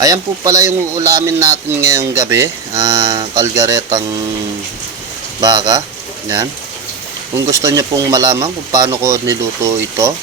Ayan po pala yung ulamin natin ngayong gabi. Kalgaretang baka. Yan. Kung gusto niyo pong malaman kung paano ko niluto ito,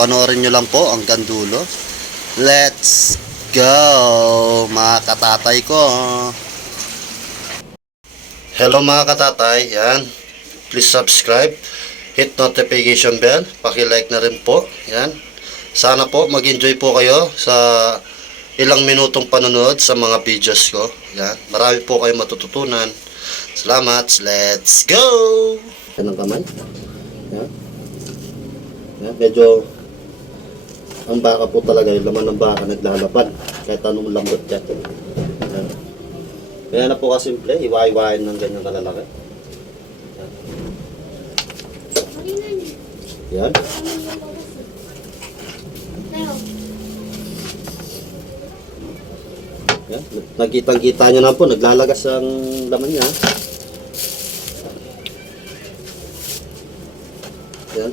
panoorin nyo lang po hanggang dulo. Let's go, mga katatay ko. Hello mga katatay. Yan. Please subscribe. Hit notification bell. Paki-like na rin po. Yan. Sana po mag-enjoy po kayo sa ilang minutong panonood sa mga videos ko. Yan. Marami po kayo matututunan. Salamat. Let's go! Yan ang kamay. Yan. Yan. Medyo ang baka po talaga, yung laman ng baka naglalaban. Kahit anong lambot yan. Yan. Kaya na po kasimple. Iwain-wain ng ganyan kalalaki. Yan. Yan. Yan. Nakitang-kita nyo na po, naglalagas ang laman niya. Yan.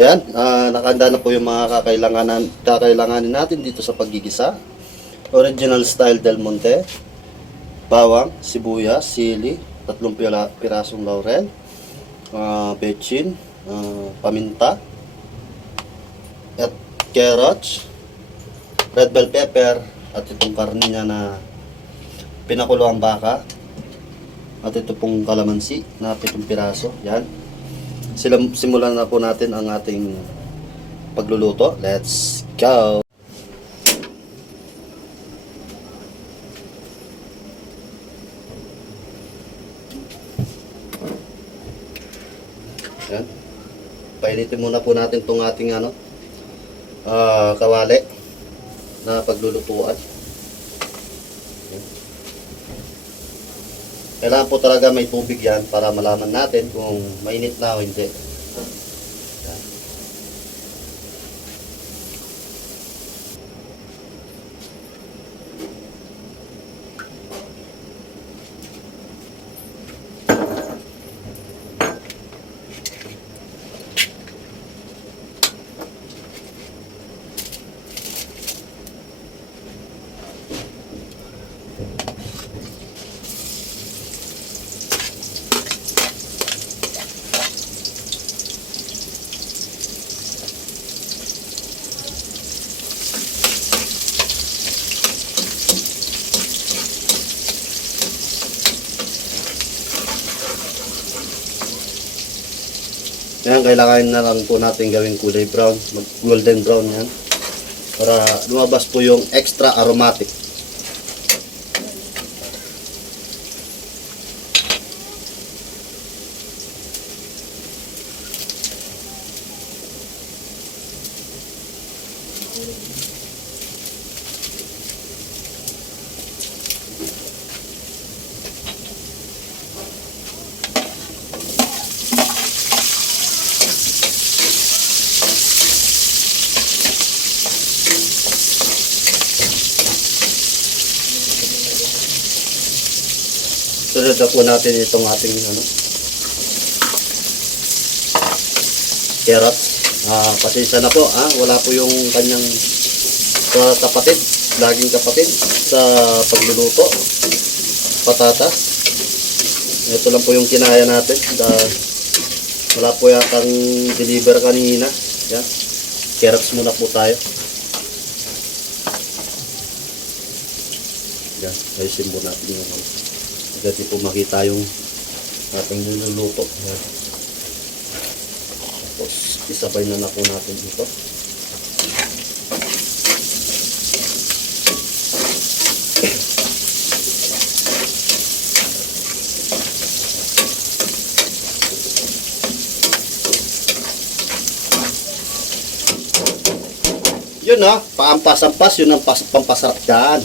Ayan, nakahanda na po yung mga kakailanganin natin dito sa paggigisa. Original style Del Monte, bawang, sibuyas, sili, 3 pirasong laurel, bechin, paminta, at carrots, red bell pepper, at itong karne niya na pinakulo ang baka, At ito pong kalamansi na 7 piraso. Yan. Simulan na po natin ang ating pagluluto. Let's go! Yan. Painitin muna po natin itong ating kawali na paglulutuan. Yan. Kailangan po talaga may tubig yan para malaman natin kung mainit na o hindi. Yan. Yan, kailangan na lang po natin gawing kulay brown, golden brown yan. Para lumabas po yung extra aromatic. Sunod na po natin itong ating carrots. Pasensya na po, wala po yung kanyang kapatid, laging kapatid sa pagluluto, patatas. Ito lang po yung kinaya natin dahil wala po yatang deliver kanina. Yan. Carrots muna po tayo. Yan, ayusin po natin yung dati po makita yung ating niluluto. Tapos isabay na po natin dito. Yun paampas-ampas, yun ang pampasarap dyan.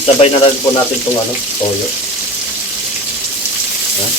Sabay na rin po natin itong toyo. Yan.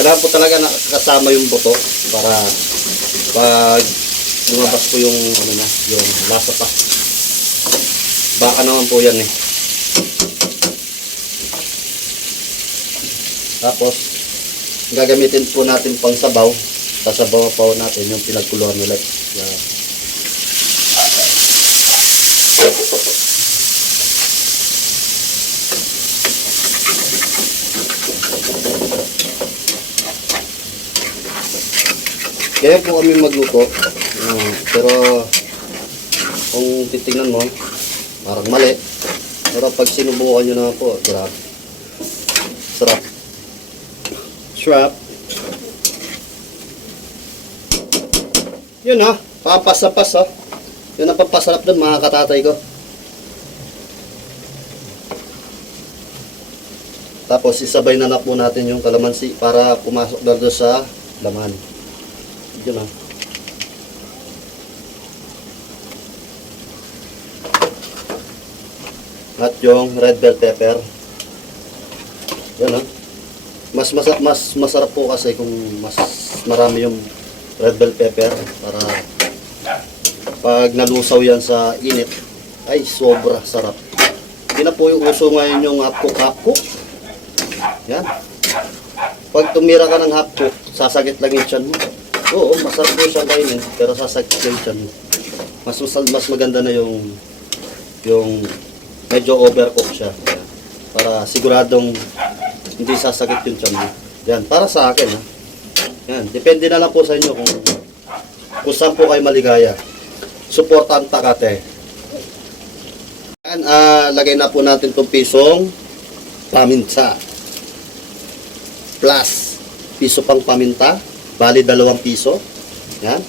Kailangan po talaga kasama yung buto para pag lumabas po yung yung lasa pa. Baka naman po yan Tapos gagamitin po natin pang sabaw. Sasabaw pa natin yung pinagkuluan ulit. Yan. Kaya po kami magluto. Pero kung titingnan mo, parang mali. Pero pag sinubukan nyo na po, grabe. Sarap. Sarap. Yun papas-pas Yun ang pampasarap dun mga katatay ko. Tapos isabay na po natin yung kalamansi para pumasok na doon sa laman. Yun At yung red bell pepper. Yan ah. Mas masarap po kasi kung mas marami yung red bell pepper para pag nalusaw yan sa init ay sobra sarap. Hindi na po yung uso ngayon yung half cook. Yan. Pag tumira ka ng half cook, sasagit lang yung tiyan mo. Oo, masarap po siyang kainin, pero sasagit lang yung tiyan mo. Mas maganda na yung medyo overcook siya. Yan. Para siguradong hindi sasakit yung tiyan mo. Yan, para sa akin ha. Yan, depende na lang po sa inyo kung saan po kayo maligaya. Supportan Takate. Yan, lagay na po natin itong pisong paminta. Plus, piso pang paminta. Bali, 2 piso. Yan.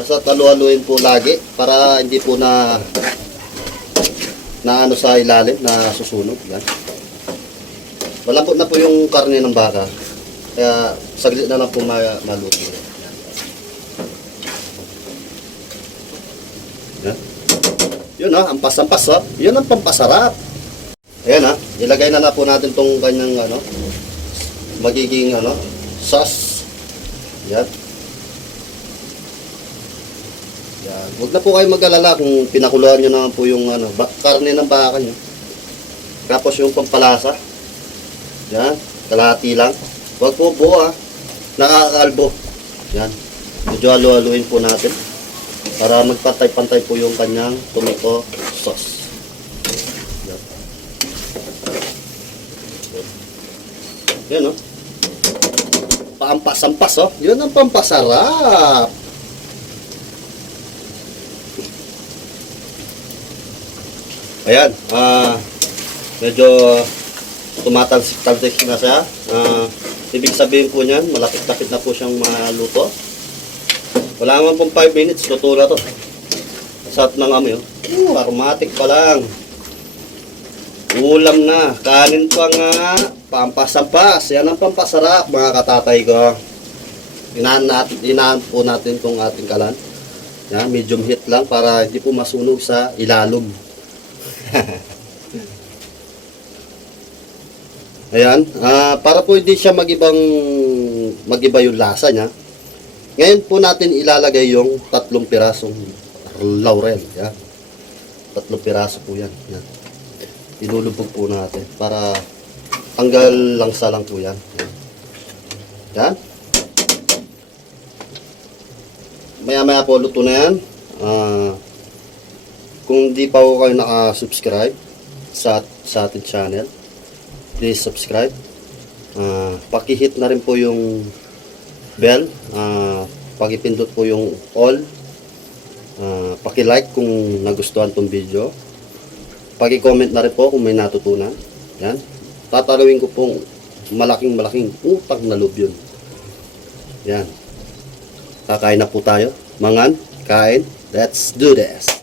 Basta halu-haluin po lagi para hindi po na ano sa ilalim na susunog. Yan. Malambot na po yung karne ng baka. Kaya saglit na lang po maluto. Yan. Yun ha, ampas-ampas ha. Yun ang pampasarap. Ayan ha, ilagay na po natin tong kanyang magiging sauce. Yan. Yan. Huwag na po kayo mag-alala kung pinakuluan nyo naman po yung karne ng baka nyo. Tapos yung pampalasa. Yan, kalahati lang. Huwag po buo ha. Nakakakalbo. Yan. Medyo halu-haluin po natin. Para magpantay-pantay po yung kanyang tomato sauce. Yan. Yan o. Paampas-ampas o. Yun ang pampasarap. Ayan. Medyo tumatalsik-talsik na siya. Ibig sabihin po niyan, malapit-lapit na po siyang maluto. Wala naman pong 5 minutes, luto na to. Sarap ng amoy. Aromatic pa lang. Ulam na. Kanin pa nga. Pampas-ampas. Yan ang pampasarap, mga katatay ko. Inaan po natin itong ating kalan. Yan, medium heat lang para hindi po masunog sa ilalog. Ayan, para po hindi siya magiba yung lasa niya. Ngayon po natin ilalagay yung 3 pirasong laurel. Yan. 3 piraso po yan. Yan. Ilulubog po natin para tanggal langsa lang po yan. Yan. Maya-maya po luto na yan. Kung di pa po kayo naka-subscribe sa ating channel, please subscribe. Paki-hit na rin po yung bell. Paki-pindot po yung all. Paki-like kung nagustuhan tong video. Paki-comment na rin po kung may natutunan. Yan. Tatalawin ko pong malaking utang na loob yun. Yan. Kakain na po tayo. Mangan, kain. Let's do this.